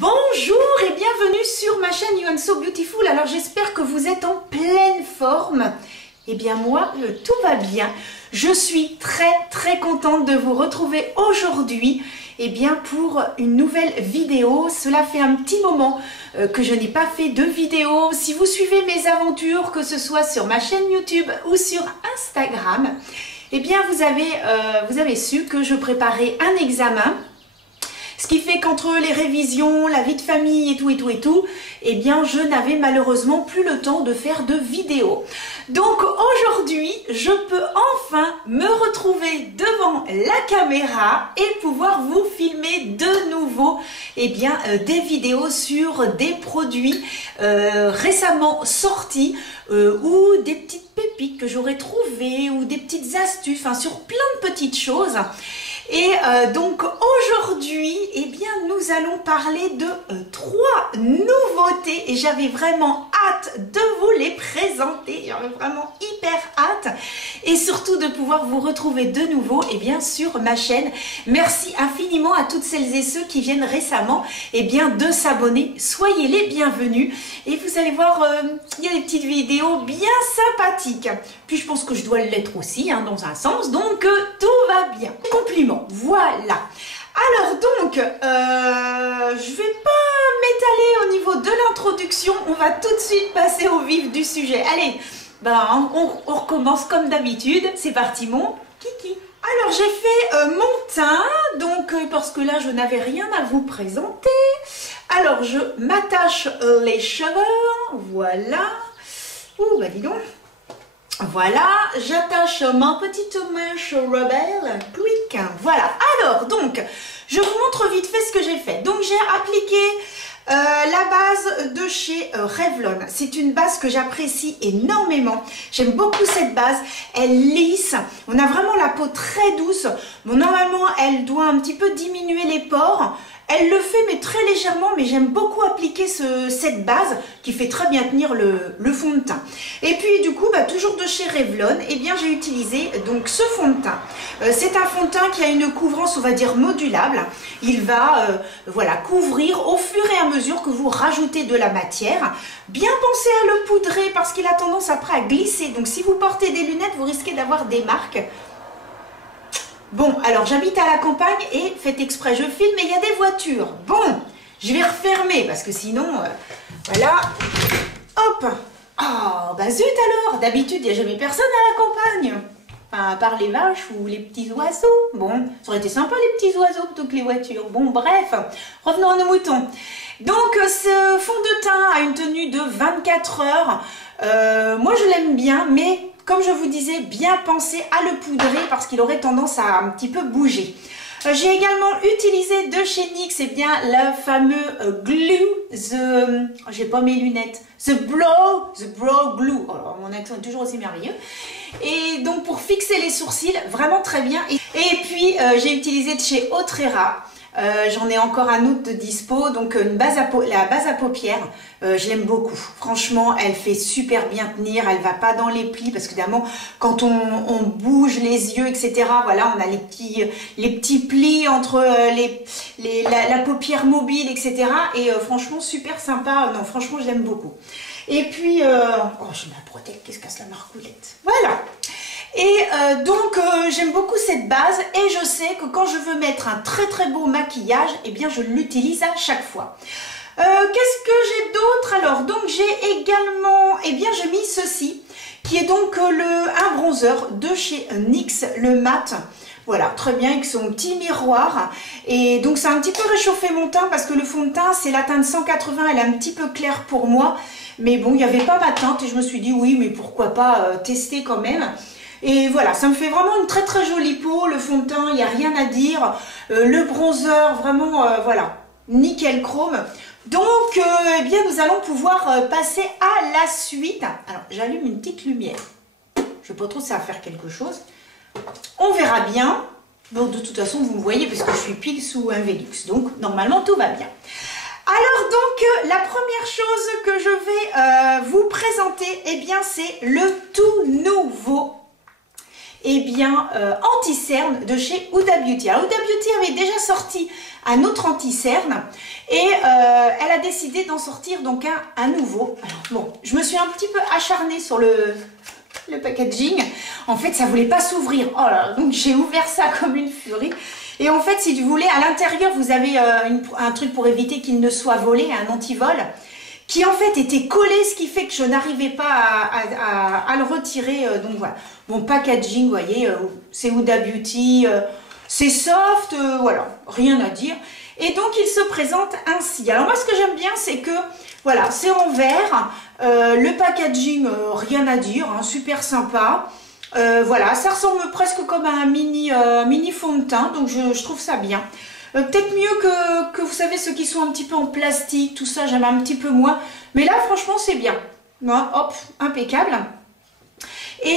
Bonjour et bienvenue sur ma chaîne You and So Beautiful. Alors j'espère que vous êtes en pleine forme. Eh bien moi, tout va bien. Je suis très contente de vous retrouver aujourd'hui pour une nouvelle vidéo. Cela fait un petit moment que je n'ai pas fait de vidéo. Si vous suivez mes aventures, que ce soit sur ma chaîne YouTube ou sur Instagram, eh bien vous avez su que je préparais un examen. Ce qui fait qu'entre les révisions, la vie de famille et tout, eh bien je n'avais malheureusement plus le temps de faire de vidéos. Donc aujourd'hui, je peux enfin me retrouver devant la caméra et pouvoir vous filmer de nouveau des vidéos sur des produits récemment sortis ou des petites pépites que j'aurais trouvées ou des petites astuces, enfin sur plein de petites choses. Et donc aujourd'hui, nous allons parler de 3 nouveautés et j'avais vraiment hâte de vous les présenter. J'avais vraiment hyper hâte et surtout de pouvoir vous retrouver de nouveau sur ma chaîne. Merci infiniment à toutes celles et ceux qui viennent récemment de s'abonner. Soyez les bienvenus et vous allez voir, il y a des petites vidéos bien sympathiques. Puis je pense que je dois l'être aussi dans un sens, donc tout va bien. Compliments, voilà. Alors donc, je vais pas m'étaler au niveau de l'introduction, on va tout de suite passer au vif du sujet. Allez, on recommence comme d'habitude, c'est parti mon kiki. Alors j'ai fait mon teint, donc parce que là je n'avais rien à vous présenter. Alors je m'attache les cheveux, voilà. Ouh bah dis donc. Voilà, j'attache ma petite mèche rebelle, quick, voilà. Alors, donc, je vous montre vite fait ce que j'ai fait. Donc, j'ai appliqué la base de chez Revlon. C'est une base que j'apprécie énormément. J'aime beaucoup cette base. Elle lisse. On a vraiment la peau très douce. Bon, normalement, elle doit un petit peu diminuer les pores. Elle le fait mais très légèrement, mais j'aime beaucoup appliquer cette base qui fait très bien tenir le fond de teint. Et puis du coup, toujours de chez Revlon, j'ai utilisé donc ce fond de teint. C'est un fond de teint qui a une couvrance, on va dire, modulable. Il va couvrir au fur et à mesure que vous rajoutez de la matière. Bien penser à le poudrer parce qu'il a tendance après à glisser. Donc si vous portez des lunettes, vous risquez d'avoir des marques. Bon, alors j'habite à la campagne et faites exprès, je filme et il y a des voitures. Bon, je vais refermer parce que sinon, voilà, hop. Oh, bah zut alors, d'habitude il n'y a jamais personne à la campagne. Enfin, à part les vaches ou les petits oiseaux. Bon, ça aurait été sympa les petits oiseaux plutôt que les voitures. Bon, bref, revenons à nos moutons. Donc, ce fond de teint a une tenue de 24 heures. Moi, je l'aime bien, mais comme je vous disais, bien penser à le poudrer parce qu'il aurait tendance à un petit peu bouger. J'ai également utilisé de chez NYX, le fameux glue, j'ai pas mes lunettes, the brow glue. Alors, mon accent est toujours aussi merveilleux. Et donc pour fixer les sourcils, vraiment très bien. Et puis j'ai utilisé de chez Autrera. J'en ai encore un autre de dispo, donc la base à paupières, je l'aime beaucoup. Franchement, elle fait super bien tenir, elle va pas dans les plis parce que évidemment, quand on bouge les yeux, etc., voilà, on a les petits plis entre la paupière mobile, etc. Et franchement, super sympa. Non, franchement, je l'aime beaucoup. Et puis, oh, je me la protège, qu'est-ce qu'elle se la marcoulette. Voilà. Et j'aime beaucoup cette base et je sais que quand je veux mettre un très beau maquillage, je l'utilise à chaque fois. Qu'est-ce que j'ai d'autre? Alors, donc j'ai également, j'ai mis ceci, qui est donc un bronzer de chez NYX, le mat. Voilà, très bien, avec son petit miroir. Et donc ça a un petit peu réchauffé mon teint parce que le fond de teint, c'est la teinte 180, elle est un petit peu claire pour moi. Mais bon, il n'y avait pas ma teinte et je me suis dit oui, mais pourquoi pas tester quand même. Et voilà, ça me fait vraiment une très jolie peau. Le fond de teint, il n'y a rien à dire. Le bronzer, vraiment, voilà, nickel chrome. Donc, nous allons pouvoir passer à la suite. Alors, j'allume une petite lumière. Je ne sais pas trop si ça va faire quelque chose. On verra bien. Bon, de toute façon, vous me voyez parce que je suis pile sous un Velux. Donc, normalement, tout va bien. Alors donc, la première chose que je vais vous présenter, c'est le tout nouveau eh bien, anti-cerne de chez Huda Beauty. Alors, Huda Beauty avait déjà sorti un autre anti-cerne et elle a décidé d'en sortir donc un nouveau. Alors, bon, je me suis un petit peu acharnée sur le packaging. En fait, ça voulait pas s'ouvrir. Oh là, donc j'ai ouvert ça comme une furie. Et en fait, si vous voulez, à l'intérieur, vous avez un truc pour éviter qu'il ne soit volé, un anti-vol, qui en fait était collé, ce qui fait que je n'arrivais pas à le retirer. Donc voilà, bon packaging, vous voyez, c'est Huda Beauty, c'est soft, voilà, rien à dire. Et donc il se présente ainsi. Alors moi ce que j'aime bien c'est que, voilà, c'est en verre, le packaging, rien à dire, hein, super sympa. Voilà, ça ressemble presque comme à un mini fond de teint, donc je trouve ça bien. Peut-être mieux que vous savez ceux qui sont un petit peu en plastique, tout ça j'aime un petit peu moins. Mais là franchement c'est bien. Hein, hop, impeccable. Et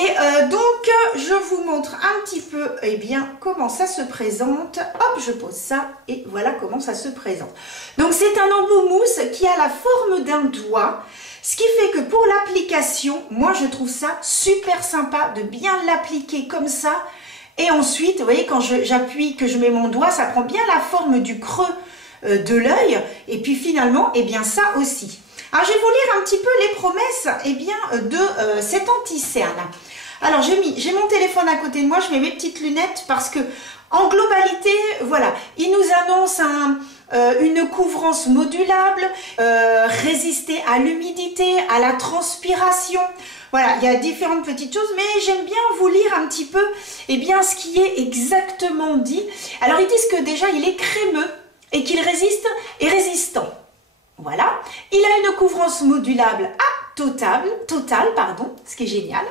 donc je vous montre un petit peu eh bien, comment ça se présente. Hop, je pose ça et voilà comment ça se présente. Donc c'est un embout mousse qui a la forme d'un doigt. Ce qui fait que pour l'application, moi je trouve ça super sympa de bien l'appliquer comme ça. Et ensuite, vous voyez, quand j'appuie, que je mets mon doigt, ça prend bien la forme du creux de l'œil. Et puis finalement, eh bien ça aussi. Alors je vais vous lire un petit peu les promesses eh bien, de cet anti-cerne. Alors j'ai mon téléphone à côté de moi, je mets mes petites lunettes parce que en globalité, voilà, il nous annonce une couvrance modulable, résister à l'humidité, à la transpiration. Voilà, il y a différentes petites choses, mais j'aime bien vous lire un petit peu eh bien, ce qui est exactement dit. Alors ils disent que déjà il est crémeux et qu'il résiste et résistant. Voilà, il a une couvrance modulable totale, ce qui est génial.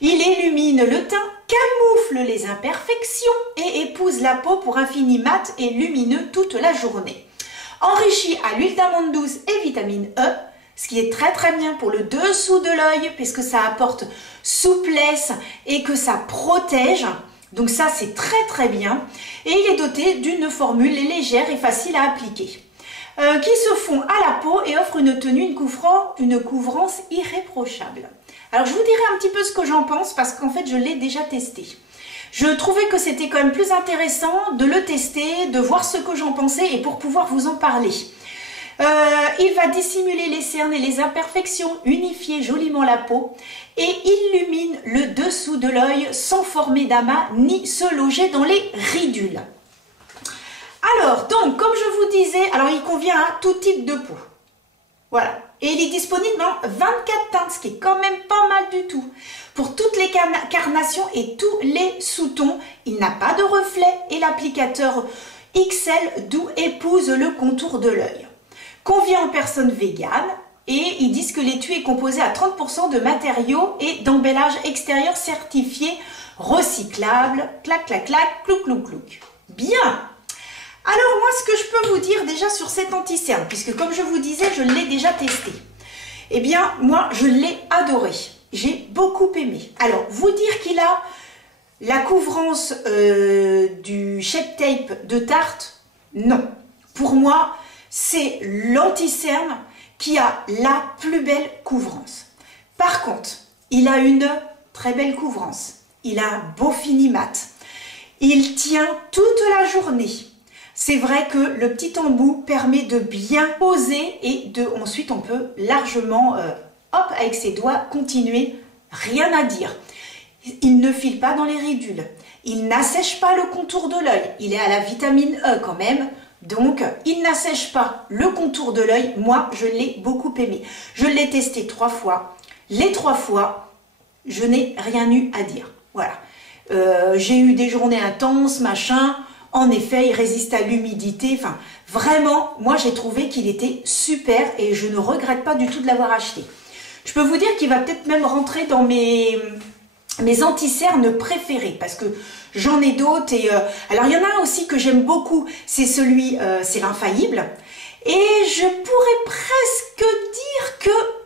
Il illumine le teint, camoufle les imperfections et épouse la peau pour un fini mat et lumineux toute la journée. Enrichi à l'huile d'amande douce et vitamine E, ce qui est très très bien pour le dessous de l'œil puisque ça apporte souplesse et que ça protège. Donc ça c'est très très bien. Et il est doté d'une formule légère et facile à appliquer. Qui se fond à la peau et offre une tenue, une couvrance irréprochable. Alors je vous dirai un petit peu ce que j'en pense parce qu'en fait je l'ai déjà testé. Je trouvais que c'était quand même plus intéressant de le tester, de voir ce que j'en pensais et pour pouvoir vous en parler. Il va dissimuler les cernes et les imperfections, unifier joliment la peau et illumine le dessous de l'œil sans former d'amas ni se loger dans les ridules. Alors, donc, comme je vous disais, alors il convient à tout type de peau. Voilà. Et il est disponible en 24 teintes, ce qui est quand même pas mal du tout. Pour toutes les carnations et tous les sous-tons, il n'a pas de reflet et l'applicateur XL doux épouse le contour de l'œil. Convient aux personnes véganes et ils disent que l'étui est composé à 30% de matériaux et d'emballage extérieur certifié recyclable. Clac, clac, clac, clouc, clouc, clouc. Bien! Alors moi, ce que je peux vous dire déjà sur cet anti-cerne, puisque comme je vous disais, je l'ai déjà testé. Eh bien, moi, je l'ai adoré. J'ai beaucoup aimé. Alors, vous dire qu'il a la couvrance du Shape Tape de Tarte, non. Pour moi, c'est l'anti-cerne qui a la plus belle couvrance. Par contre, il a une très belle couvrance. Il a un beau fini mat. Il tient toute la journée. C'est vrai que le petit embout permet de bien poser et ensuite on peut largement, hop, avec ses doigts, continuer, rien à dire. Il ne file pas dans les ridules, il n'assèche pas le contour de l'œil, il est à la vitamine E quand même, donc il n'assèche pas le contour de l'œil. Moi, je l'ai beaucoup aimé. Je l'ai testé 3 fois, les 3 fois, je n'ai rien eu à dire. Voilà, j'ai eu des journées intenses, machin. En effet, il résiste à l'humidité. Enfin, vraiment, moi, j'ai trouvé qu'il était super et je ne regrette pas du tout de l'avoir acheté. Je peux vous dire qu'il va peut-être même rentrer dans mes anti-cernes préférés parce que j'en ai d'autres. Et alors, il y en a un aussi que j'aime beaucoup, c'est celui, c'est l'Infaillible. Et je pourrais presque dire que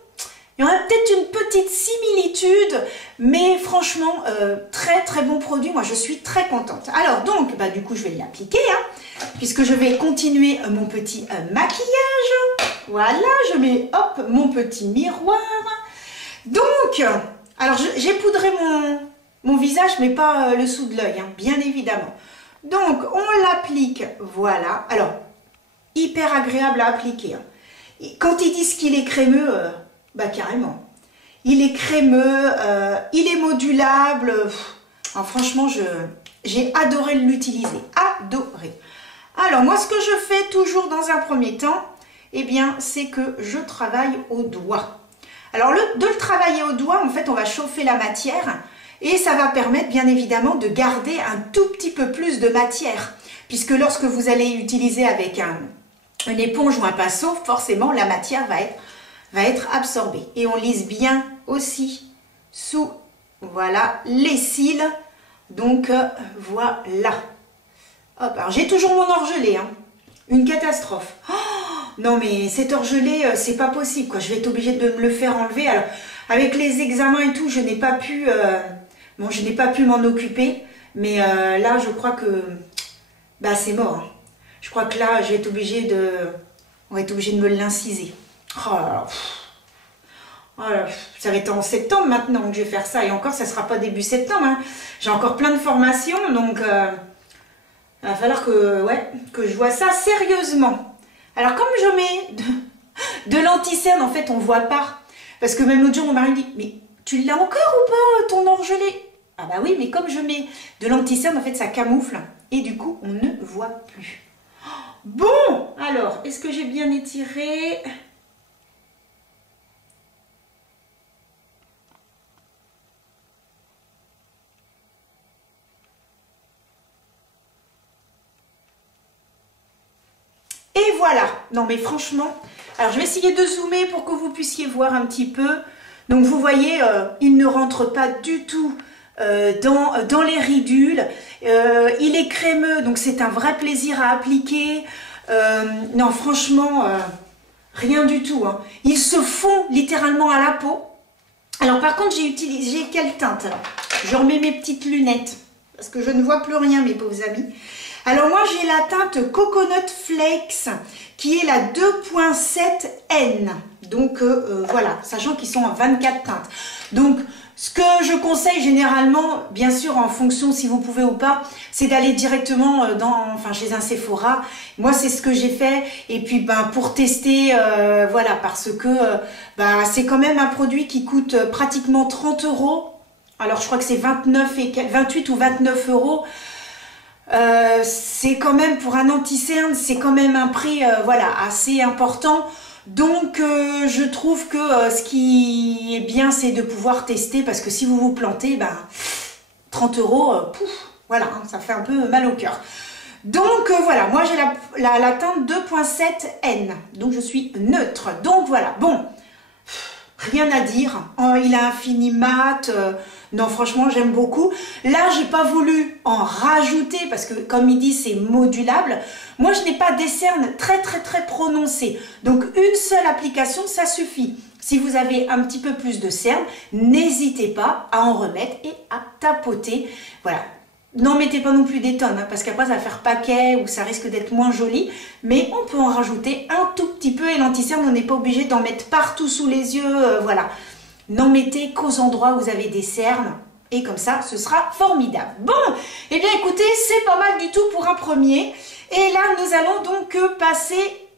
il y aurait peut-être une petite similitude, mais franchement, très très bon produit. Moi, je suis très contente. Alors donc, bah, du coup, je vais l'appliquer, hein, puisque je vais continuer mon petit maquillage. Voilà, je mets, hop, mon petit miroir. Donc, alors j'ai poudré mon visage, mais pas le sous de l'œil, hein, bien évidemment. Donc, on l'applique, voilà. Alors, hyper agréable à appliquer. Hein. Quand ils disent qu'il est crémeux, bah carrément. Il est crémeux, il est modulable. Alors, franchement, j'ai adoré l'utiliser. Adoré. Alors, moi, ce que je fais toujours dans un premier temps, eh bien, c'est que je travaille au doigt. Alors, de le travailler au doigt, en fait, on va chauffer la matière et ça va permettre, bien évidemment, de garder un tout petit peu plus de matière. Puisque lorsque vous allez utiliser avec une éponge ou un pinceau, forcément, la matière va être absorbée. Et on lisse bien aussi sous, voilà, les cils. Donc, voilà. Hop, alors j'ai toujours mon orgelé, hein. Une catastrophe. Oh, non mais cet orgelé, c'est pas possible, quoi. Je vais être obligée de me le faire enlever. Alors, avec les examens et tout, je n'ai pas pu, bon, je n'ai pas pu m'en occuper. Mais là, je crois que, bah, c'est mort. Hein. Je crois que là, je vais être obligée on va être obligé de me l'inciser. Oh là là. Oh là, ça va être en septembre maintenant que je vais faire ça. Et encore, ça sera pas début septembre. Hein. J'ai encore plein de formations, donc il va falloir que je vois ça sérieusement. Alors, comme je mets de l'anti-cerne, en fait, on voit pas. Parce que même l'autre jour, mon mari me dit, mais tu l'as encore ou pas, ton orgelé? Ah bah oui, mais comme je mets de l'anti-cerne, en fait, ça camoufle. Et du coup, on ne voit plus. Bon, alors, est-ce que j'ai bien étiré? Et voilà. Non mais franchement, alors je vais essayer de zoomer pour que vous puissiez voir un petit peu. Donc vous voyez, il ne rentre pas du tout dans les ridules. Il est crémeux, donc c'est un vrai plaisir à appliquer. Non franchement, rien du tout. Hein. Il se fond littéralement à la peau. Alors par contre, j'ai quelle teinte? Alors, je remets mes petites lunettes parce que je ne vois plus rien, mes pauvres amis. Alors moi j'ai la teinte Coconut Flakes qui est la 2.7N. Donc voilà, sachant qu'ils sont en 24 teintes. Donc ce que je conseille généralement, bien sûr en fonction si vous pouvez ou pas, c'est d'aller directement chez un Sephora. Moi c'est ce que j'ai fait et puis pour tester, voilà, parce que c'est quand même un produit qui coûte pratiquement 30 €. Alors je crois que c'est 28 ou 29 €. C'est quand même pour un anti-cerne, c'est quand même un prix voilà, assez important. Donc je trouve que ce qui est bien, c'est de pouvoir tester parce que si vous vous plantez, 30 €, pouf, voilà, hein, ça fait un peu mal au cœur. Donc voilà, moi j'ai la teinte 2.7N, donc je suis neutre. Donc voilà, bon, rien à dire. Oh, il a un fini mat. Non, franchement, j'aime beaucoup. Là, j'ai pas voulu en rajouter parce que, comme il dit, c'est modulable. Moi, je n'ai pas des cernes très prononcées. Donc, une seule application, ça suffit. Si vous avez un petit peu plus de cernes, n'hésitez pas à en remettre et à tapoter. Voilà. N'en mettez pas non plus des tonnes, hein, parce qu'après, ça va faire paquet ou ça risque d'être moins joli. Mais on peut en rajouter un tout petit peu et l'anti-cerne, on n'est pas obligé d'en mettre partout sous les yeux. Voilà. N'en mettez qu'aux endroits où vous avez des cernes et comme ça, ce sera formidable. Bon, eh bien écoutez, c'est pas mal du tout pour un premier. Et là, nous allons donc passer...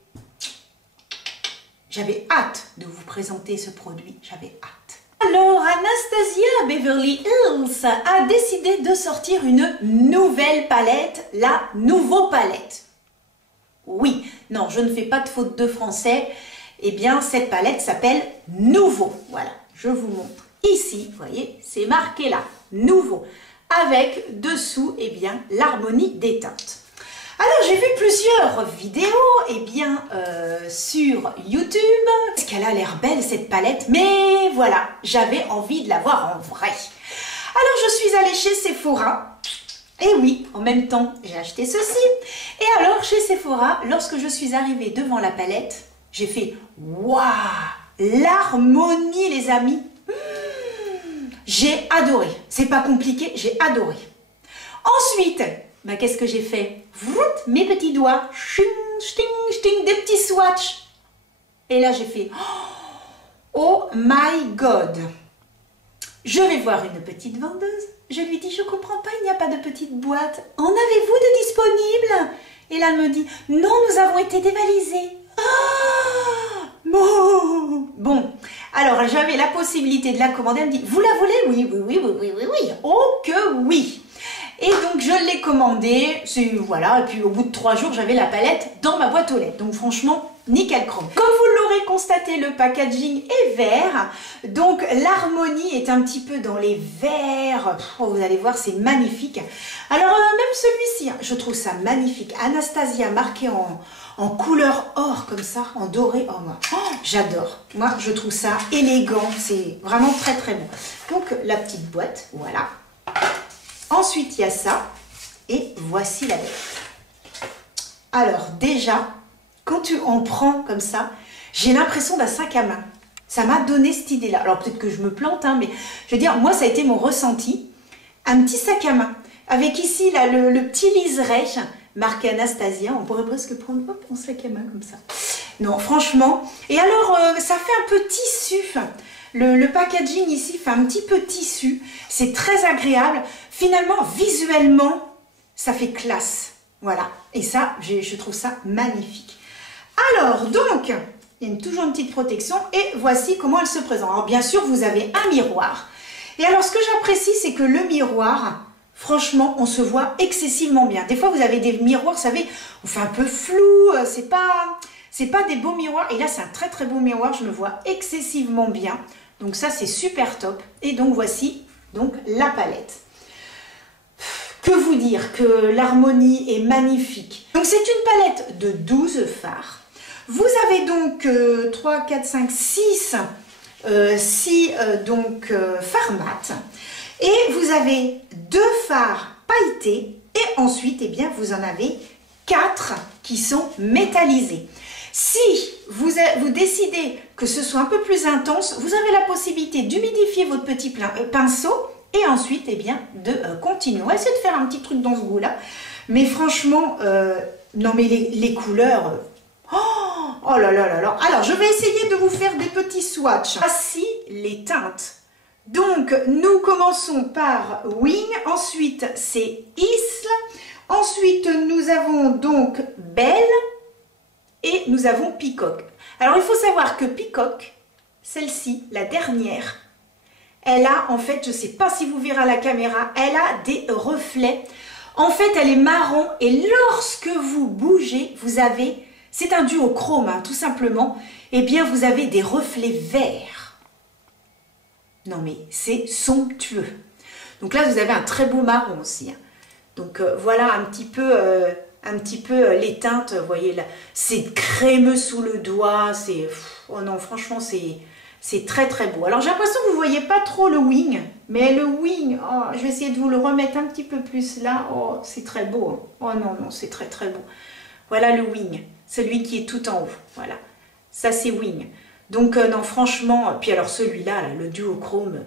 J'avais hâte de vous présenter ce produit, j'avais hâte. Alors, Anastasia Beverly Hills a décidé de sortir une nouvelle palette, la Nouveau palette. Oui, non, je ne fais pas de faute de français. Eh bien, cette palette s'appelle Nouveau. Voilà. Je vous montre ici, vous voyez, c'est marqué là, Nouveau, avec dessous, eh bien, l'harmonie des teintes. Alors, j'ai vu plusieurs vidéos, sur YouTube, parce qu'elle a l'air belle, cette palette, mais voilà, j'avais envie de la voir en vrai. Alors, je suis allée chez Sephora, et oui, en même temps, j'ai acheté ceci. Et alors, chez Sephora, lorsque je suis arrivée devant la palette, j'ai fait « Waouh !» L'harmonie, les amis, j'ai adoré. C'est pas compliqué, j'ai adoré. Ensuite, qu'est-ce que j'ai fait? Mes petits doigts, ching, chting, chting, des petits swatchs. Et là, j'ai fait oh my god. Je vais voir une petite vendeuse Je lui dis, je comprends pas, il n'y a pas de petite boîte. En avez-vous de disponibles? Et là, elle me dit, non, nous avons été dévalisés. Ah, bon, alors j'avais la possibilité de la commander. Elle me dit, vous la voulez? Oui, oui, oui, oui, oui, oui, oui. Oh que oui. Et donc je l'ai commandée, voilà, et puis au bout de 3 jours, j'avais la palette dans ma boîte aux lettres. Donc franchement, nickel chrome. Comme vous l'aurez constaté, le packaging est vert. Donc l'harmonie est un petit peu dans les verts. Oh, vous allez voir, c'est magnifique. Alors même celui-ci, hein, je trouve ça magnifique. Anastasia marqué en couleur or comme ça, en doré. Oh, moi, j'adore. Moi, je trouve ça élégant. C'est vraiment très très bon. Donc la petite boîte, voilà. Ensuite, il y a ça. Et voici la bête. Alors déjà, quand tu en prends comme ça, j'ai l'impression d'un sac à main. Ça m'a donné cette idée-là. Alors peut-être que je me plante, hein, mais je veux dire, moi, ça a été mon ressenti. Un petit sac à main. Avec ici, là, le petit liseré marqué Anastasia. On pourrait presque prendre hop, un sac à main comme ça. Non, franchement. Et alors, ça fait un peu tissu. Le packaging ici fait un petit peu tissu. C'est très agréable. Finalement, visuellement, ça fait classe. Voilà. Et ça, je trouve ça magnifique. Alors, donc, il y a toujours une petite protection. Et voici comment elle se présente. Alors, bien sûr, vous avez un miroir. Et alors, ce que j'apprécie, c'est que le miroir, franchement, on se voit excessivement bien. Des fois, vous avez des miroirs, vous savez, on fait un peu flou. C'est pas des beaux miroirs. Et là, c'est un très, très beau miroir. Je me vois excessivement bien. Donc ça, c'est super top. Et donc, voici donc la palette. Que vous dire que l'harmonie est magnifique. Donc, c'est une palette de 12 fards. Vous avez donc 3, 4, 5, 6 fards mat. Et vous avez 2 fards pailletés. Et ensuite, eh bien, vous en avez 4 qui sont métallisés. Si vous décidez que ce soit un peu plus intense, vous avez la possibilité d'humidifier votre petit pinceau et ensuite, eh bien, de continuer. On va essayer de faire un petit truc dans ce goût-là. Mais franchement, non mais les couleurs... oh là là là là. Alors, je vais essayer de vous faire des petits swatchs. Voici les teintes. Donc, nous commençons par Wing. Ensuite, c'est Isle. Ensuite, nous avons donc Belle. Et nous avons Peacock. Alors, il faut savoir que Peacock, celle-ci, la dernière, elle a, en fait, je ne sais pas si vous verrez à la caméra, elle a des reflets. En fait, elle est marron et lorsque vous bougez, vous avez, c'est un duochrome, hein, tout simplement, eh bien, vous avez des reflets verts. Non, mais c'est somptueux. Donc là, vous avez un très beau marron aussi. Hein. Donc, voilà un petit peu les teintes, vous voyez là, c'est crémeux sous le doigt, c'est, oh non, franchement, c'est très très beau. Alors j'ai l'impression que vous ne voyez pas trop le wing, mais le wing, oh, je vais essayer de vous le remettre un petit peu plus là, oh, c'est très beau, oh non, non, c'est très très beau. Voilà le wing, celui qui est tout en haut, voilà, ça c'est wing. Donc non, franchement, puis alors celui-là, là, le duochrome,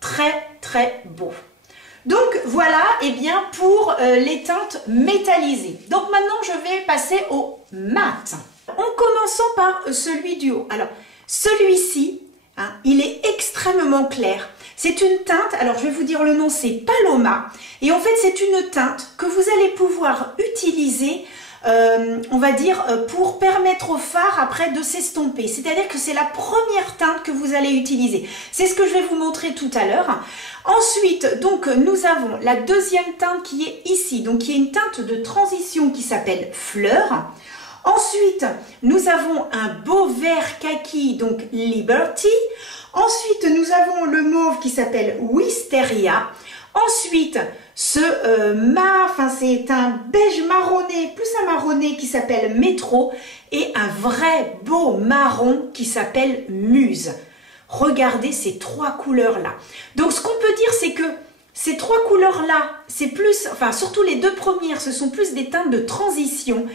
très très beau. Donc voilà, eh bien pour les teintes métallisées. Donc maintenant je vais passer au mat. En commençant par celui du haut. Alors celui-ci, hein, il est extrêmement clair. C'est une teinte, alors je vais vous dire le nom, c'est Paloma. Et en fait c'est une teinte que vous allez pouvoir utiliser, on va dire, pour permettre au fard après de s'estomper. C'est-à-dire que c'est la première teinte que vous allez utiliser. C'est ce que je vais vous montrer tout à l'heure. Ensuite, donc, nous avons la deuxième teinte qui est ici. Donc, qui est une teinte de transition qui s'appelle Fleur. Ensuite, nous avons un beau vert kaki, donc Liberty. Ensuite, nous avons le mauve qui s'appelle Wisteria. Ensuite, c'est un beige marronné, plus un marronné qui s'appelle Métro. Et un vrai beau marron qui s'appelle Muse. Regardez ces 3 couleurs-là. Donc, ce qu'on peut dire, c'est que ces 3 couleurs-là, c'est plus, enfin, surtout les 2 premières, ce sont plus des teintes de transition.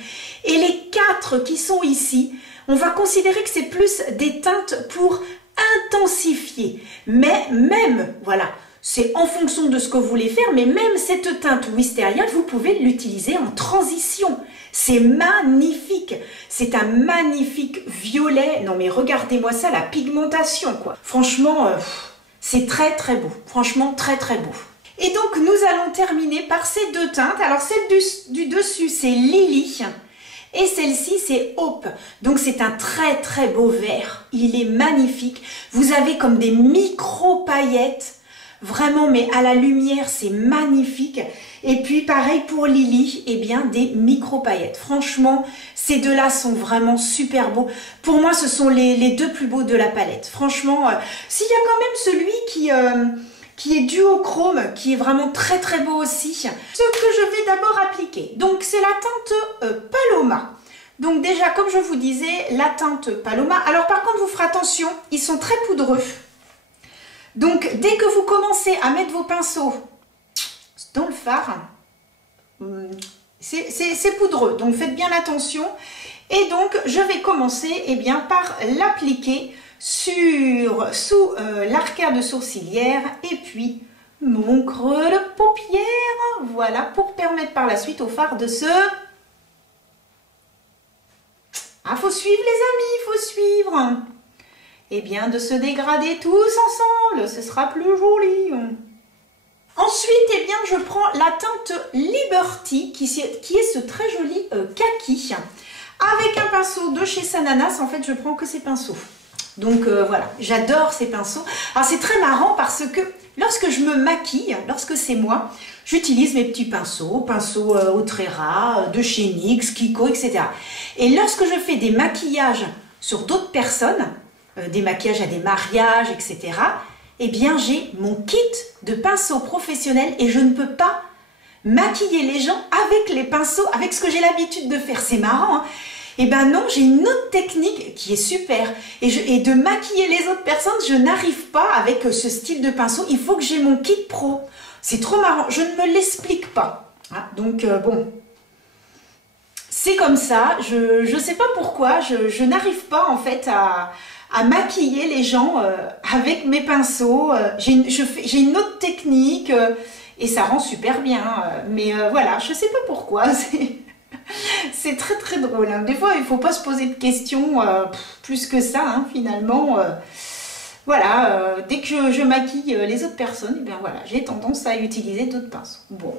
Et les 4 qui sont ici, on va considérer que c'est plus des teintes pour intensifier. Mais même, voilà, c'est en fonction de ce que vous voulez faire, mais même cette teinte Wisteria, vous pouvez l'utiliser en transition. C'est magnifique. C'est un magnifique violet. Non mais regardez-moi ça, la pigmentation quoi. Franchement, c'est très très beau. Franchement, très très beau. Et donc, nous allons terminer par ces deux teintes. Alors, celle du dessus, c'est Lily. Et celle-ci, c'est Hope. Donc, c'est un très, très beau vert. Il est magnifique. Vous avez comme des micro-paillettes. Vraiment, mais à la lumière, c'est magnifique. Et puis, pareil pour Lily, eh bien, des micro-paillettes. Franchement, ces deux-là sont vraiment super beaux. Pour moi, ce sont les deux plus beaux de la palette. Franchement, s'il y a quand même celui qui est duochrome, qui est vraiment très très beau aussi. Ce que je vais d'abord appliquer, donc c'est la teinte Paloma. Donc déjà, comme je vous disais, la teinte Paloma. Alors par contre, vous ferez attention, ils sont très poudreux. Donc dès que vous commencez à mettre vos pinceaux dans le fard, c'est poudreux, donc faites bien attention. Et donc je vais commencer bien, par l'appliquer sous l'arcade sourcilière et puis mon creux de paupière, voilà, pour permettre par la suite au fard de se... Ah, faut suivre les amis, faut suivre. Eh bien, de se dégrader tous ensemble, ce sera plus joli. Ensuite, eh bien, je prends la teinte Liberty, qui est ce très joli kaki. Avec un pinceau de chez Sananas, en fait, je prends que ces pinceaux. Donc voilà, j'adore ces pinceaux. Alors c'est très marrant parce que lorsque je me maquille, lorsque c'est moi, j'utilise mes petits pinceaux Otrera, de chez NYX, Kiko, etc. Et lorsque je fais des maquillages sur d'autres personnes, des maquillages à des mariages, etc., eh bien j'ai mon kit de pinceaux professionnels et je ne peux pas maquiller les gens avec les pinceaux, avec ce que j'ai l'habitude de faire. C'est marrant, hein. Eh ben non, j'ai une autre technique qui est super. Et de maquiller les autres personnes, je n'arrive pas avec ce style de pinceau. Il faut que j'ai mon kit pro. C'est trop marrant. Je ne me l'explique pas. Ah, donc bon, c'est comme ça. Je ne sais pas pourquoi. Je n'arrive pas en fait à maquiller les gens avec mes pinceaux. J'ai une autre technique et ça rend super bien. Mais voilà, je ne sais pas pourquoi. C'est très très drôle, hein. Des fois il ne faut pas se poser de questions plus que ça, hein, finalement. Voilà, dès que je maquille les autres personnes, eh bien voilà, j'ai tendance à utiliser d'autres pinceaux. Bon,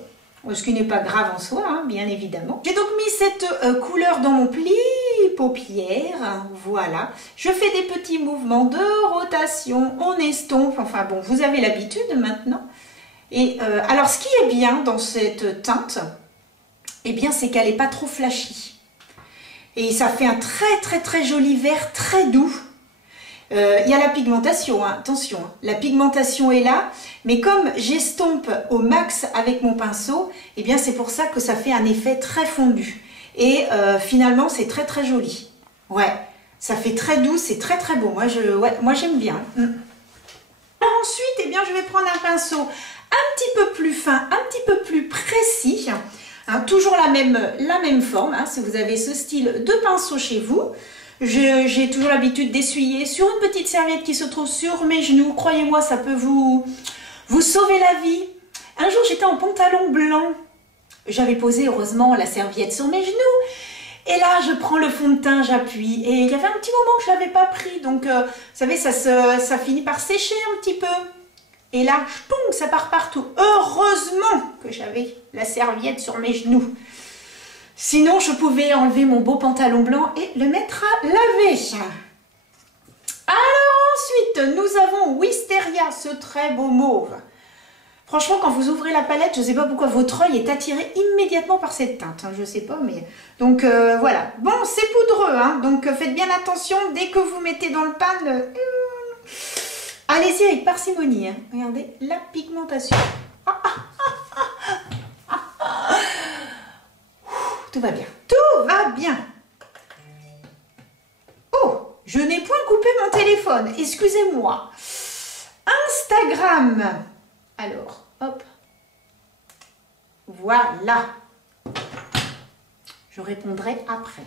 ce qui n'est pas grave en soi, hein, bien évidemment. J'ai donc mis cette couleur dans mon pli paupière, voilà. Je fais des petits mouvements de rotation, on estompe, enfin bon, vous avez l'habitude maintenant. Et alors ce qui est bien dans cette teinte, eh bien, c'est qu'elle n'est pas trop flashy. Et ça fait un très très très joli vert, très doux. Il y a la pigmentation, hein, attention, hein. La pigmentation est là, mais comme j'estompe au max avec mon pinceau, eh bien c'est pour ça que ça fait un effet très fondu. Et finalement, c'est très très joli. Ouais, ça fait très doux, c'est très très beau. Moi, j'aime bien. Alors ensuite, eh bien, je vais prendre un pinceau un petit peu plus fin, un petit peu plus précis. Hein, toujours la même forme, hein, si vous avez ce style de pinceau chez vous. J'ai toujours l'habitude d'essuyer sur une petite serviette qui se trouve sur mes genoux. Croyez-moi, ça peut vous sauver la vie. Un jour, j'étais en pantalon blanc. J'avais posé heureusement la serviette sur mes genoux. Et là, je prends le fond de teint, j'appuie. Et il y avait un petit moment que je ne l'avais pas pris. Donc, vous savez, ça finit par sécher un petit peu. Et là, ch'toum, ça part partout. Heureusement que j'avais la serviette sur mes genoux. Sinon, je pouvais enlever mon beau pantalon blanc et le mettre à laver. Alors ensuite, nous avons Wisteria, ce très beau mauve. Franchement, quand vous ouvrez la palette, je ne sais pas pourquoi votre œil est attiré immédiatement par cette teinte. Hein, je ne sais pas, mais... Donc voilà. Bon, c'est poudreux, hein, donc faites bien attention. Dès que vous mettez dans le pan... Allez-y avec parcimonie, hein. Regardez la pigmentation. Tout va bien. Tout va bien. Oh, je n'ai point coupé mon téléphone. Excusez-moi. Instagram. Alors, hop. Voilà. Je répondrai après.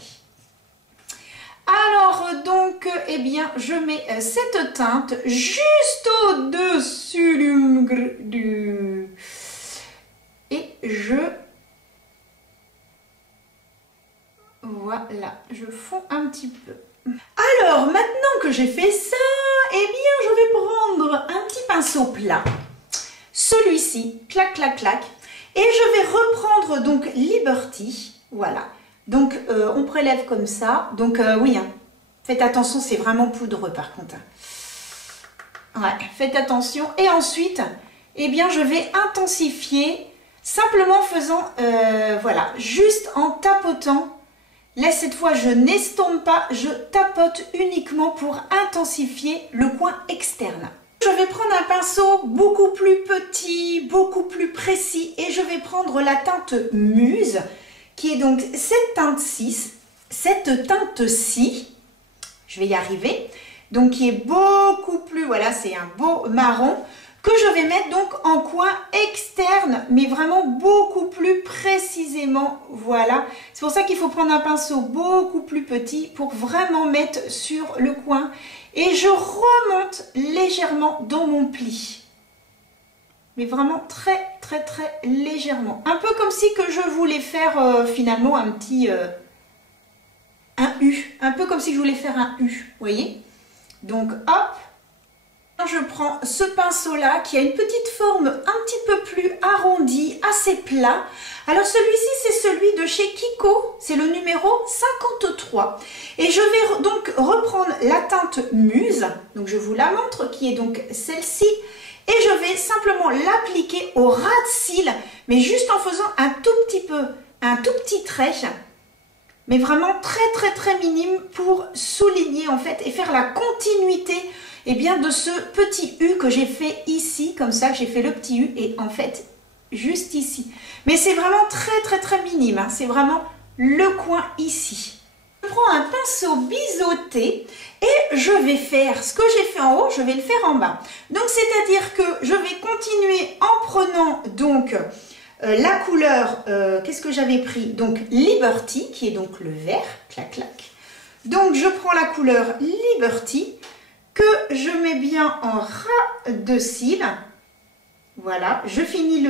Alors donc, eh bien, je mets cette teinte juste au-dessus du... Et je... Voilà, je fonds un petit peu. Alors, maintenant que j'ai fait ça, eh bien, je vais prendre un petit pinceau plat. celui-ci, clac, clac, clac. Et je vais reprendre donc Liberty, voilà. Donc on prélève comme ça. Donc oui, hein, faites attention, c'est vraiment poudreux par contre. Ouais, faites attention. Et ensuite, eh bien, je vais intensifier simplement en faisant, voilà, juste en tapotant. Là, cette fois, je n'estompe pas, je tapote uniquement pour intensifier le coin externe. Je vais prendre un pinceau beaucoup plus petit, beaucoup plus précis et je vais prendre la teinte Muse, qui est donc cette teinte-ci, je vais y arriver, donc qui est beaucoup plus, voilà, c'est un beau marron, que je vais mettre donc en coin externe, mais vraiment beaucoup plus précisément, voilà. C'est pour ça qu'il faut prendre un pinceau beaucoup plus petit pour vraiment mettre sur le coin. Et je remonte légèrement dans mon pli. Mais vraiment très, très, très légèrement. Un peu comme si que je voulais faire finalement un petit... un U. Un peu comme si je voulais faire un U, vous voyez? Donc, hop. Je prends ce pinceau-là qui a une petite forme un petit peu plus arrondie, assez plat. Alors celui-ci, c'est celui de chez Kiko, c'est le numéro 53. Et je vais donc reprendre la teinte Muse, donc je vous la montre, qui est donc celle-ci. Et je vais simplement l'appliquer au ras de cils, mais juste en faisant un tout petit peu, un tout petit trait. Mais vraiment très très très minime pour souligner en fait et faire la continuité eh bien, de ce petit U que j'ai fait ici, comme ça, j'ai fait le petit U et en fait, juste ici. Mais c'est vraiment très très très minime, hein. C'est vraiment le coin ici. Je prends un pinceau biseauté et je vais faire ce que j'ai fait en haut, je vais le faire en bas. Donc, c'est-à-dire que je vais continuer en prenant donc la couleur, qu'est-ce que j'avais pris? Donc, Liberty, qui est donc le vert, clac clac. Donc, je prends la couleur Liberty, que je mets bien en ras de cils. Voilà, je finis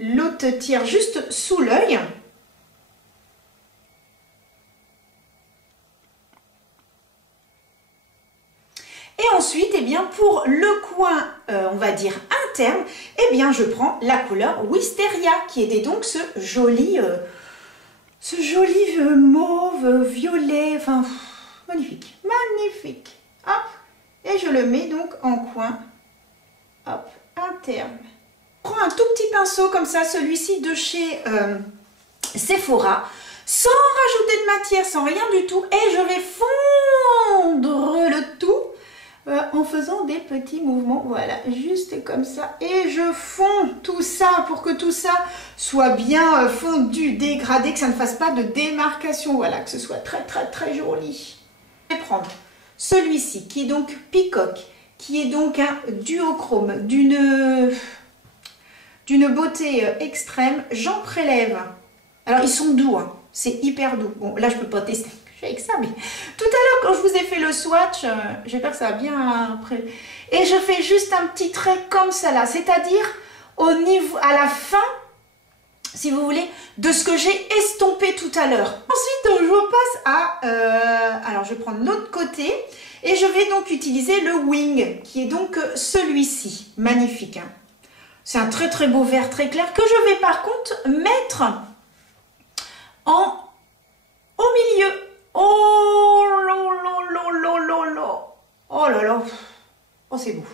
l'autre tiers juste sous l'œil. Et ensuite, eh bien, pour le coin, on va dire interne, eh bien, je prends la couleur Wisteria, qui était donc ce joli mauve, violet, enfin, magnifique, magnifique. Hop. Et je le mets donc en coin, hop, interne. Je prends un tout petit pinceau comme ça, celui-ci de chez Sephora, sans rajouter de matière, sans rien du tout. Et je vais fondre le tout en faisant des petits mouvements, voilà, juste comme ça. Et je fonds tout ça pour que tout ça soit bien fondu, dégradé, que ça ne fasse pas de démarcation, voilà, que ce soit très très très joli. Je vais prendre celui-ci qui est donc Peacock, qui est donc un duochrome d'une beauté extrême. J'en prélève. Alors ils sont doux, hein. C'est hyper doux. Bon là je peux pas tester avec ça, mais tout à l'heure quand je vous ai fait le swatch, j'espère que ça va bien après. Et je fais juste un petit trait comme ça là, c'est-à-dire au niveau, à la fin, si vous voulez, de ce que j'ai estompé tout à l'heure. Ensuite, je passe à... alors, je vais prendre l'autre côté et je vais donc utiliser le Wing, qui est donc celui-ci. Magnifique, hein. C'est un très très beau vert très clair que je vais par contre mettre au milieu. Oh là là là là là. Oh là là. Oh, c'est beau.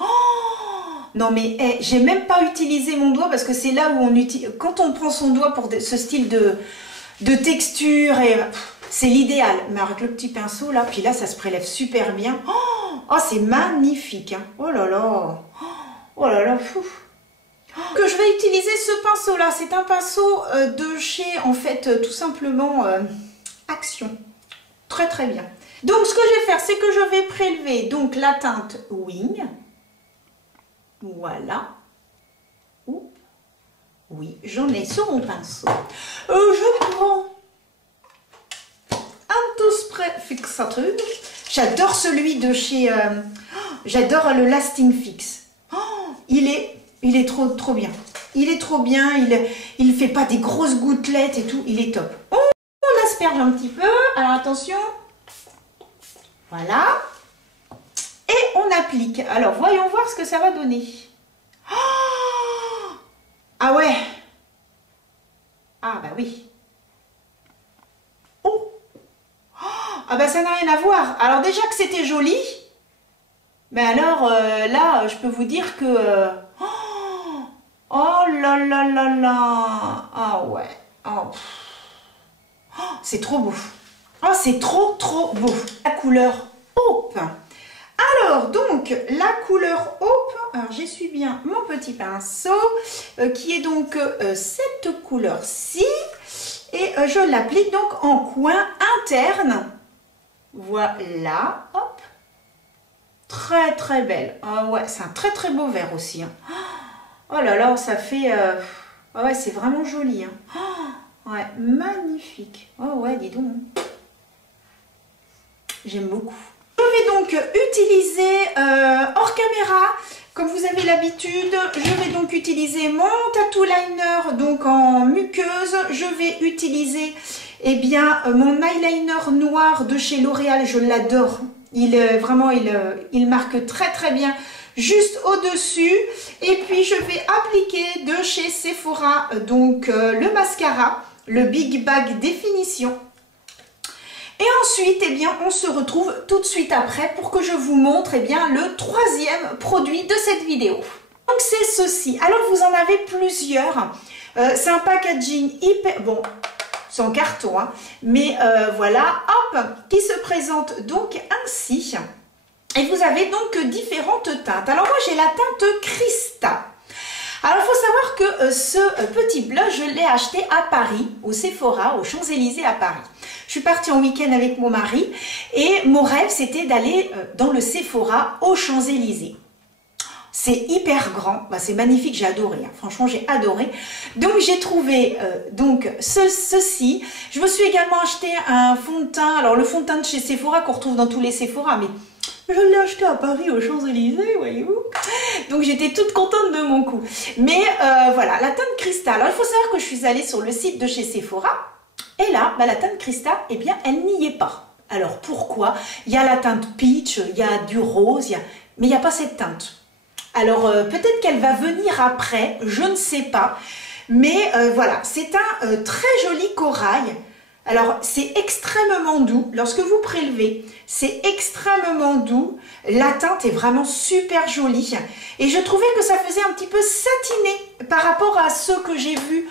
Oh non mais j'ai même pas utilisé mon doigt parce que c'est là où on utilise, quand on prend son doigt pour ce style de texture, et c'est l'idéal. Mais avec le petit pinceau là, puis là ça se prélève super bien. Oh, c'est magnifique, hein. Oh là là. Oh là là, fou. Que je vais utiliser ce pinceau là, c'est un pinceau de chez en fait tout simplement Action. Très très bien. Donc ce que je vais faire, c'est que je vais prélever donc la teinte Wing. Voilà. Oups. Oui, j'en ai sur mon pinceau. Je prends un tout spray fixateur. J'adore celui de chez... j'adore le Lasting Fix. Il est trop bien. Il est trop bien. Il fait pas des grosses gouttelettes et tout. Il est top. On asperge un petit peu. Alors attention. Voilà. Et on applique. Alors, voyons voir ce que ça va donner. Oh, Ah ouais. Ah bah oui. Oh. Ah bah ça n'a rien à voir. Alors déjà que c'était joli, mais alors là, je peux vous dire que... oh là là là là. Ah ouais. Oh, c'est trop beau. Oh, c'est trop trop beau. La couleur Hope. Alors, donc, la couleur Hope, alors j'essuie bien mon petit pinceau, qui est donc cette couleur-ci, et je l'applique donc en coin interne. Voilà, hop. Très très belle. Ah ouais, c'est un très très beau vert aussi. Hein. Oh là là, ça fait... ah ouais, c'est vraiment joli. Hein. Oh, ouais, magnifique. Oh ouais, dis donc. J'aime beaucoup. Je vais donc utiliser hors caméra, comme vous avez l'habitude, je vais donc utiliser mon tattoo liner donc en muqueuse. Je vais utiliser mon eyeliner noir de chez L'Oréal, je l'adore. Il marque très très bien juste au-dessus. Et puis je vais appliquer de chez Sephora donc le mascara, le Big Bag Définition. Et ensuite, on se retrouve tout de suite après pour que je vous montre le troisième produit de cette vidéo. Donc c'est ceci. Alors vous en avez plusieurs. C'est un packaging hyper... Bon, c'est en carton, hein, mais voilà, hop, qui se présente donc ainsi. Et vous avez donc différentes teintes. Alors moi j'ai la teinte Christa. Alors, il faut savoir que ce petit blush, je l'ai acheté à Paris, au Sephora, aux Champs-Élysées à Paris. Je suis partie en week-end avec mon mari et mon rêve, c'était d'aller dans le Sephora aux Champs-Élysées. C'est hyper grand, bah, c'est magnifique, j'ai adoré, hein. Franchement j'ai adoré. Donc j'ai trouvé ceci. Je me suis également acheté un fond de teint, alors le fond de teint de chez Sephora qu'on retrouve dans tous les Sephora, mais je l'ai acheté à Paris aux Champs-Élysées, voyez-vous. Donc j'étais toute contente de mon coup. Mais voilà, la teinte Christa. Alors il faut savoir que je suis allée sur le site de chez Sephora. Et là, bah, la teinte Christa, elle n'y est pas. Alors pourquoi? Il y a la teinte peach, il y a du rose, mais il n'y a pas cette teinte. Alors peut-être qu'elle va venir après, je ne sais pas. Mais voilà, c'est un très joli corail. Alors, c'est extrêmement doux. Lorsque vous prélevez, c'est extrêmement doux. La teinte est vraiment super jolie. Et je trouvais que ça faisait un petit peu satiné par rapport à ce que j'ai vu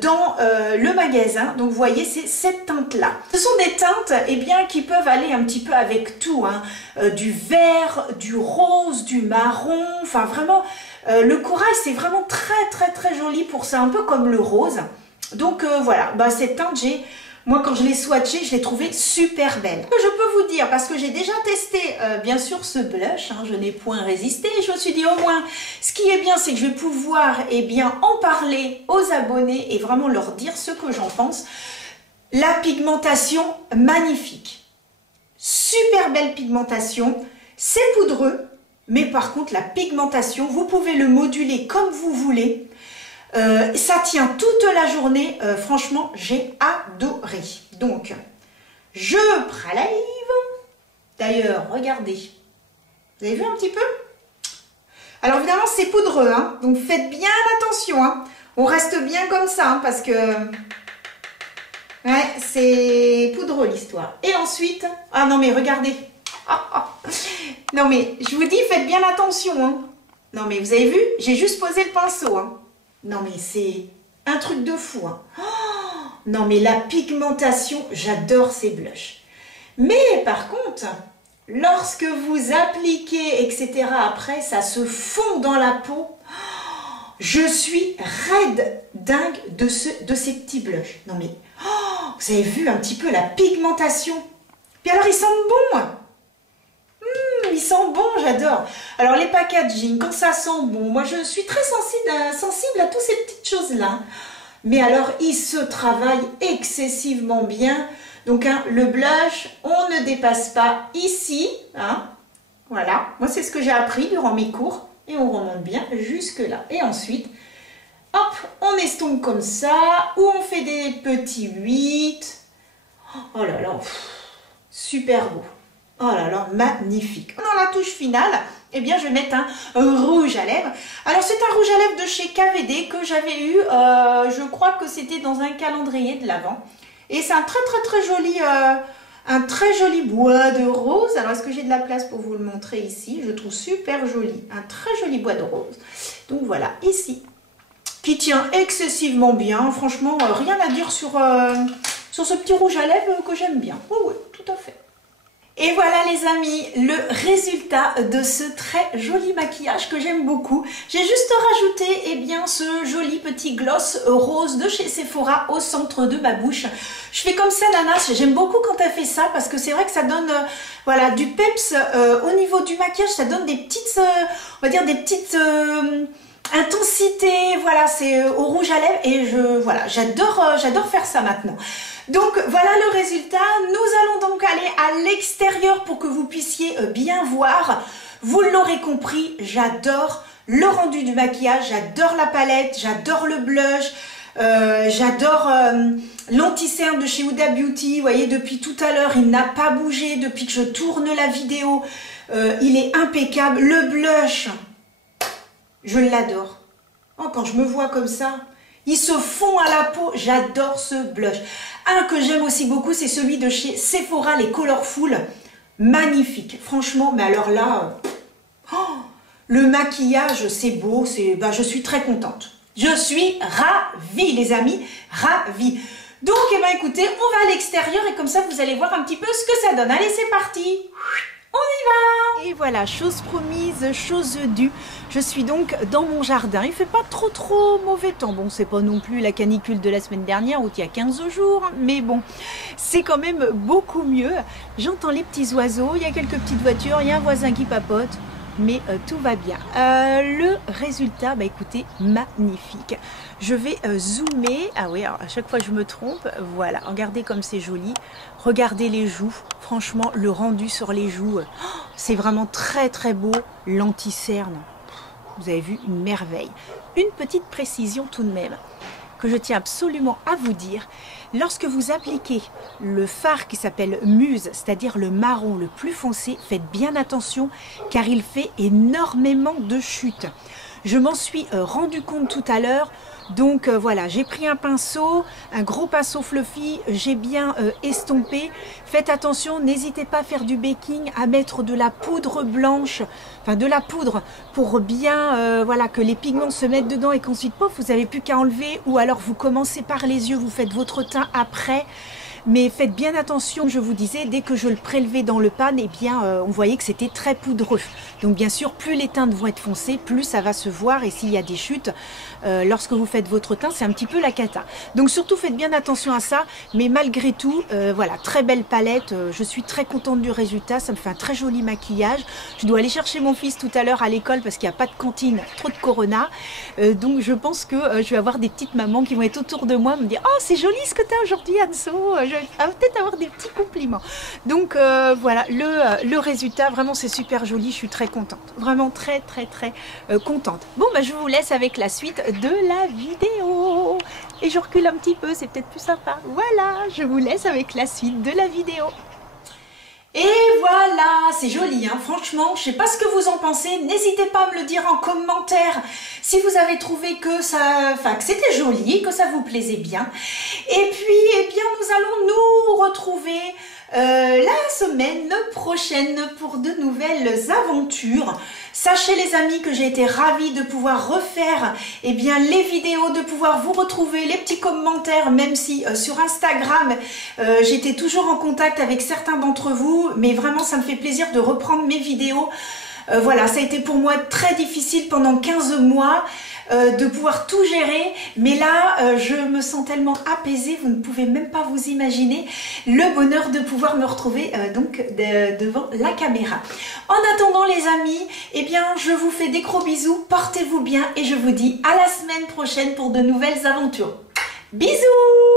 dans le magasin. Donc, vous voyez, c'est cette teinte-là. Ce sont des teintes qui peuvent aller un petit peu avec tout. Hein. Du vert, du rose, du marron. Enfin, vraiment, le corail, c'est vraiment très, très, très joli pour ça. Un peu comme le rose. Donc, voilà. Bah, cette teinte, moi, quand je l'ai swatché, je l'ai trouvé super belle. Je peux vous dire, parce que j'ai déjà testé, bien sûr, ce blush, hein, je n'ai point résisté. Je me suis dit, au moins, ce qui est bien, c'est que je vais pouvoir, en parler aux abonnés et vraiment leur dire ce que j'en pense. La pigmentation, magnifique. Super belle pigmentation. C'est poudreux, mais par contre, la pigmentation, vous pouvez le moduler comme vous voulez. Ça tient toute la journée, franchement j'ai adoré. Donc je prélève. D'ailleurs regardez, vous avez vu un petit peu? Alors évidemment c'est poudreux, hein, donc faites bien attention, hein. On reste bien comme ça, hein, parce que ouais, c'est poudreux l'histoire. Et ensuite, ah non mais regardez, non mais je vous dis faites bien attention, hein. Non mais vous avez vu, j'ai juste posé le pinceau, hein. Non mais c'est un truc de fou. Hein. Oh, non mais la pigmentation, j'adore ces blushs. Mais par contre, lorsque vous appliquez, etc. après, ça se fond dans la peau. Oh, je suis raide dingue de ces petits blushs. Non mais, oh, vous avez vu un petit peu la pigmentation. Puis alors ils sentent bon. Ils sentent bon, j'adore. Alors les packaging, quand ça sent bon, moi je suis très sensible à toutes ces petites choses-là. Mais alors, il se travaille excessivement bien. Donc hein, le blush, on ne dépasse pas ici. Hein. Voilà, moi c'est ce que j'ai appris durant mes cours. Et on remonte bien jusque là. Et ensuite, hop, on estompe comme ça. Ou on fait des petits 8. Oh là là, super beau. Oh là là, magnifique. Dans la touche finale, eh bien je vais mettre un rouge à lèvres. Alors c'est un rouge à lèvres de chez KVD que j'avais eu, je crois que c'était dans un calendrier de l'Avent. Et c'est un très joli bois de rose. Alors est-ce que j'ai de la place pour vous le montrer ici? Je trouve super joli, un très joli bois de rose. Donc voilà, ici, qui tient excessivement bien. Franchement, rien à dire sur ce petit rouge à lèvres que j'aime bien. Oui, oui, tout à fait. Et voilà les amis, le résultat de ce très joli maquillage que j'aime beaucoup. J'ai juste rajouté eh bien, ce joli petit gloss rose de chez Sephora au centre de ma bouche. Je fais comme ça Nanas, j'aime beaucoup quand elle fait ça parce que c'est vrai que ça donne voilà, du peps au niveau du maquillage, ça donne des petites, on va dire des petites intensités, voilà, c'est au rouge à lèvres et voilà, j'adore faire ça maintenant. Donc voilà le résultat, nous allons donc aller à l'extérieur pour que vous puissiez bien voir. Vous l'aurez compris, j'adore le rendu du maquillage, j'adore la palette, j'adore le blush, j'adore l'anti-cerne de chez Huda Beauty. Vous voyez, depuis tout à l'heure, il n'a pas bougé depuis que je tourne la vidéo, il est impeccable. Le blush, je l'adore. Oh, quand je me vois comme ça, il se fond à la peau, j'adore ce blush. Un que j'aime aussi beaucoup, c'est celui de chez Sephora, les Colorful. Magnifique, franchement, mais alors là, oh, le maquillage, c'est beau, je suis très contente. Je suis ravie, les amis, ravie. Donc, eh ben, écoutez, on va à l'extérieur et comme ça, vous allez voir un petit peu ce que ça donne. Allez, c'est parti! On y va! Et voilà, chose promise, chose due. Je suis donc dans mon jardin. Il fait pas trop mauvais temps. Bon, c'est pas non plus la canicule de la semaine dernière où il y a 15 jours. Mais bon, c'est quand même beaucoup mieux. J'entends les petits oiseaux, il y a quelques petites voitures, il y a un voisin qui papote. Mais tout va bien. Le résultat, bah écoutez, magnifique. Je vais zoomer. Ah oui, alors à chaque fois je me trompe. Voilà, regardez comme c'est joli. Regardez les joues. Franchement, le rendu sur les joues, c'est vraiment très beau. L'anti-cerne, vous avez vu, une merveille. Une petite précision tout de même que je tiens absolument à vous dire. Lorsque vous appliquez le fard qui s'appelle Muse, c'est-à-dire le marron le plus foncé, faites bien attention car il fait énormément de chutes. Je m'en suis rendu compte tout à l'heure. Donc voilà, j'ai pris un pinceau, un gros pinceau fluffy, j'ai bien estompé. Faites attention, n'hésitez pas à faire du baking, à mettre de la poudre blanche, enfin de la poudre pour bien voilà, que les pigments se mettent dedans et qu'ensuite, pof, vous n'avez plus qu'à enlever. Ou alors vous commencez par les yeux, vous faites votre teint après. Mais faites bien attention, je vous disais, dès que je le prélevais dans le pan, eh bien, on voyait que c'était très poudreux. Donc bien sûr, plus les teintes vont être foncées, plus ça va se voir. Et s'il y a des chutes, lorsque vous faites votre teint, c'est un petit peu la cata. Donc surtout, faites bien attention à ça. Mais malgré tout, voilà, très belle palette. Je suis très contente du résultat. Ça me fait un très joli maquillage. Je dois aller chercher mon fils tout à l'heure à l'école parce qu'il n'y a pas de cantine, trop de corona. Donc je pense que je vais avoir des petites mamans qui vont être autour de moi, me dire « Oh, c'est joli ce que tu as aujourd'hui, Anso !» Je vais peut-être avoir des petits compliments. Donc voilà, le résultat, vraiment c'est super joli, je suis très contente. Vraiment très contente. Bon, bah, je vous laisse avec la suite de la vidéo. Et je recule un petit peu, c'est peut-être plus sympa. Voilà, je vous laisse avec la suite de la vidéo. Et voilà, c'est joli, hein. Franchement, je sais pas ce que vous en pensez, n'hésitez pas à me le dire en commentaire si vous avez trouvé que ça, enfin que c'était joli, que ça vous plaisait bien. Et puis, eh bien, nous allons nous retrouver la semaine prochaine pour de nouvelles aventures. Sachez les amis que j'ai été ravie de pouvoir refaire eh bien, les vidéos, de pouvoir vous retrouver, les petits commentaires, même si sur Instagram j'étais toujours en contact avec certains d'entre vous, mais vraiment ça me fait plaisir de reprendre mes vidéos. Voilà, ça a été pour moi très difficile pendant 15 mois de pouvoir tout gérer, mais là je me sens tellement apaisée, vous ne pouvez même pas vous imaginer le bonheur de pouvoir me retrouver donc devant la caméra. En attendant les amis, eh bien je vous fais des gros bisous, portez-vous bien et je vous dis à la semaine prochaine pour de nouvelles aventures. Bisous!